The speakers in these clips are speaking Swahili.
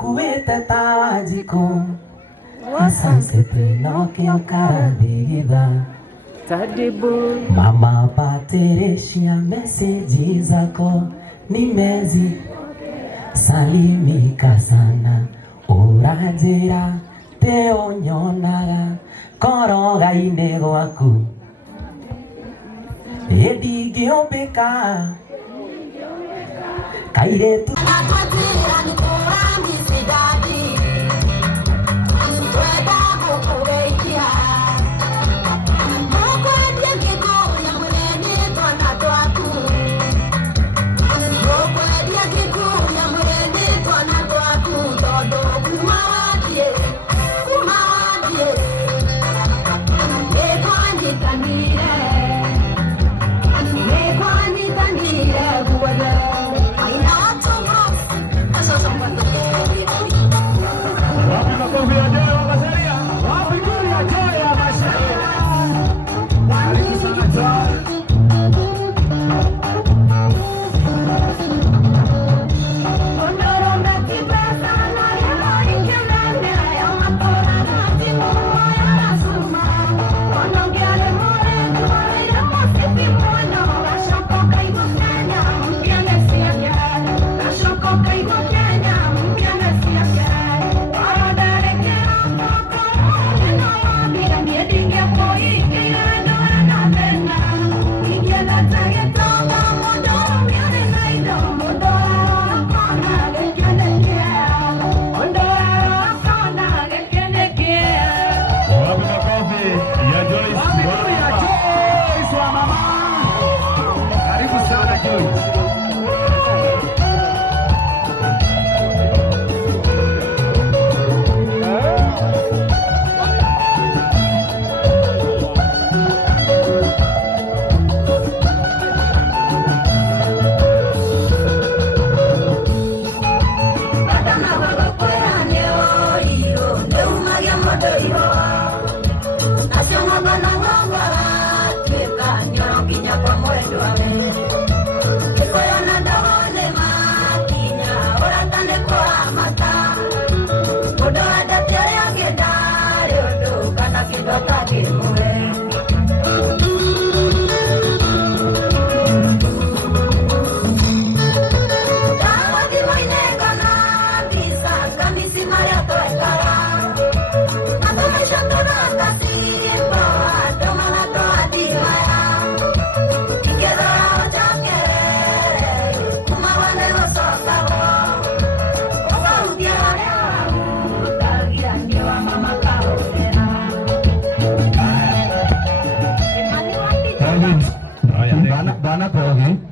kuwete tawajiko asante Pinokio Karathigitha Mama Patricia meseji zako nimezi salimika sana urajira teo nyonaga koroga-inĩ gwaku ndingĩũmbĩka kairĩtu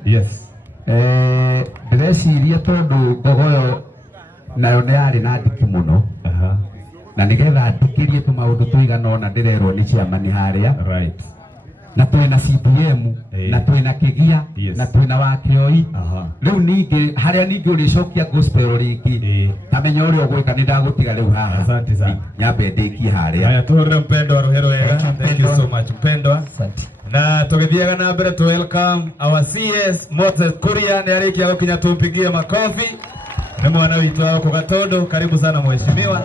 Yes. Ndĩreciria tondũ ngogoyo nayo nĩ yarĩ na ndiki mũno. Na nĩgetha ndikĩrie tũmaũndũ tũigana ũna ndĩrerwo nĩ ciamani harĩa. Right. Na twĩna CDM, na twĩna Kĩgia, na twĩna Wakĩoi. Rĩu ningĩ harĩa ningĩ ũrĩcokia gospel rĩngĩ. Tamenya ũrĩa ũgwĩka nĩ ndagũtiga rĩu haha. Asante sana. Nyambe ndĩkie harĩa. Haya tuhũrĩre Mpendwa rũhero wega. Thank you so much Mpendwa. Asante. Na tũgĩthiaga na mbere to welcome our CS Moses Kuria nĩ arĩkia gũkinya tumpigie makofi. Nĩ mwana witũ wa Kũgatondo, karibu sana mheshimiwa.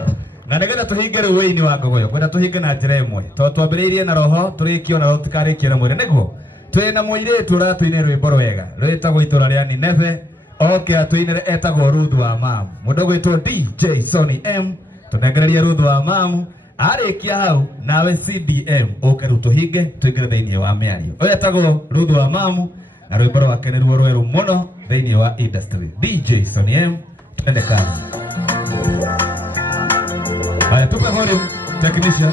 Na nĩgetha tũhinge rĩu wĩini wa ngogoyo, kwenda tũhinge na njĩra ĩmwe. Tondũ twambĩrĩirie na roho, tũrĩkie na roho tũkarĩkie na mwĩrĩ nĩguo. Twĩna mũirĩtu ũratũinĩra rwĩmbo rwega. Rwĩtagwo itũra rĩa Nineve. Oke atũinĩre etagwo Ruth wa Mamu. Mũndũ ũgwĩtwo DJ Sonny M. Tũnengererie Ruth wa Mamu. Arĩkia hau nawe CDM ũke rĩu tũhinge tũingĩre thĩinĩ wa mĩario. Ũyũ etagwo Ruth wa Mamu na rwĩmbo rwake nĩ ruo rwerũ mũno thĩinĩ wa industry. DJ Sonny M, twende kazi. Haya, tupe volume technician.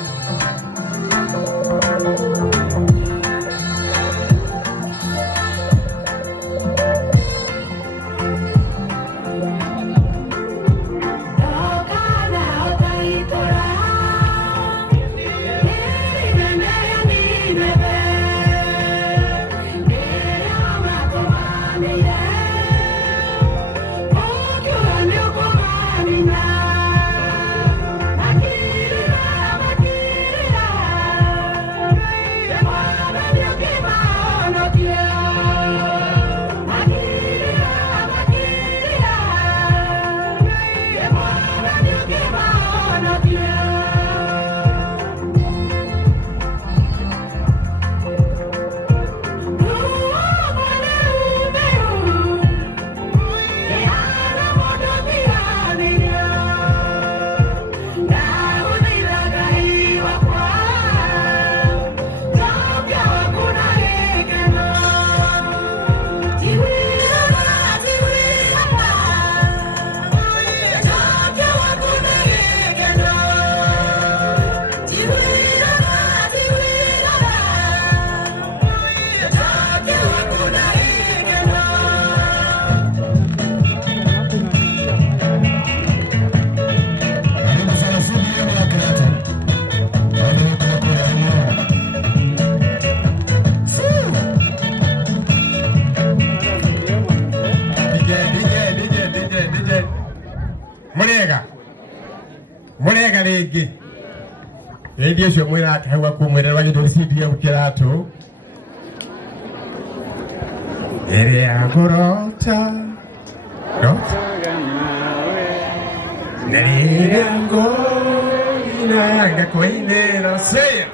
murega ringi hĩndĩ ũcio mwĩra akĩhauga kumwĩrĩrwa gĩtũri CDM kĩratũ ĩrĩa ngũrota rotaga nawe na rĩrĩa ngũina ngakwĩinĩra seya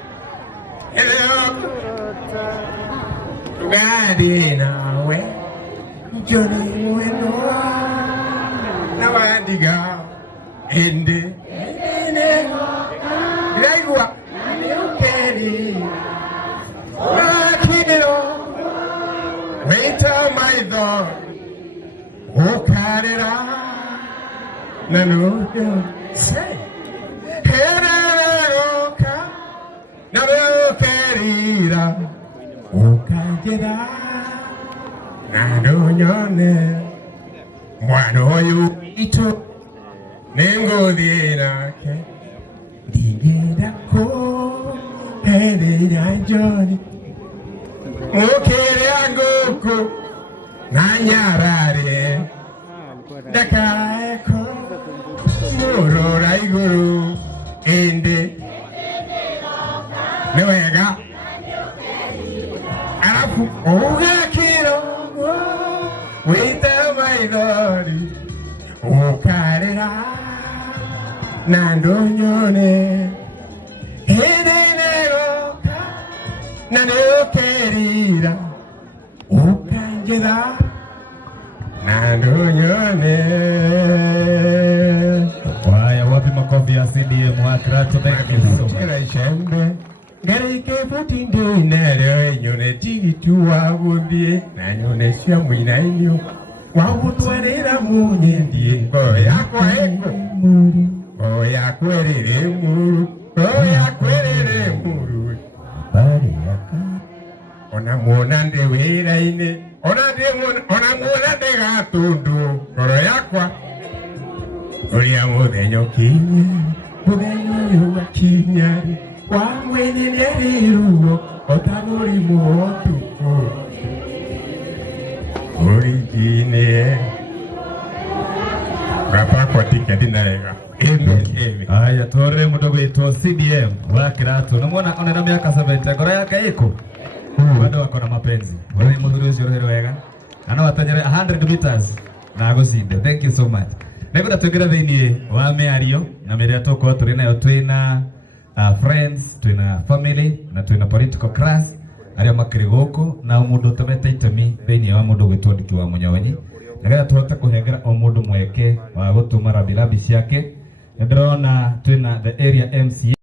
ĩrĩa ngũrota tugathiĩ nawe njoni mwendo na wandiga hĩndĩ ndĩraigua nĩũkeri wakĩrwo wĩta maitho ũkarĩra na nũndũ hĩrĩrĩgũka na nĩũkerira ũkanjĩra na ndũnyone mwana ũyũ witũ nĩngũthiĩ nake ndingĩenda kũherera njoni mũkĩrĩa ngũkũ na nyarare ndakaeko mũrora igũrũ ĩndĩ nĩ wega arabu ũgakĩrwo wĩta maithori ũkarĩra na ndũnyone hĩndĩ nĩgũka na nĩũkerira ũkanjĩra na ndũnyone. Haya, wapi makofi ya CDM wa Kirato? Thank you so much. Ngareke butinde nero nyone tiri tuwa gudie na nyone cia mwinainio wagutwarira munyendie yakwa eko yakwerere muru yakwerere muru bari yaka ona muona ndi wira-ini ona muona ndi gatundu ngoro yakwa uria muthenyo kinye muthenyo wakinyari wa mwenye nĩerirwo ota mũrimũ wa ũtukũ ũringi-inĩ gapakwa tiketi na wega. Haya, tuone mũndũ gwĩtwo CDM wa Kirato. Namwona ona miaka 70 ngoro yake ĩkũ bado wako na mapenzi. Wewe mũthuri ũcio rũhero wega anawatanyira 100 meters na agũcinde. Thank you so much. Nĩngwenda tũingĩre thĩinĩ wa mĩario na mĩrĩa tũkorwo tũrĩ nayo twĩna friends, twina family na twina political class aria makiri guku na mundu utamete itemi thĩinĩ wa mundu gwĩtwo Ndiki wa Mũnyonyi nĩgetha tũhote kũhengera o mundu mweke wa gũtũma rabilabi ciake. Nĩndĩrona twina the area MCA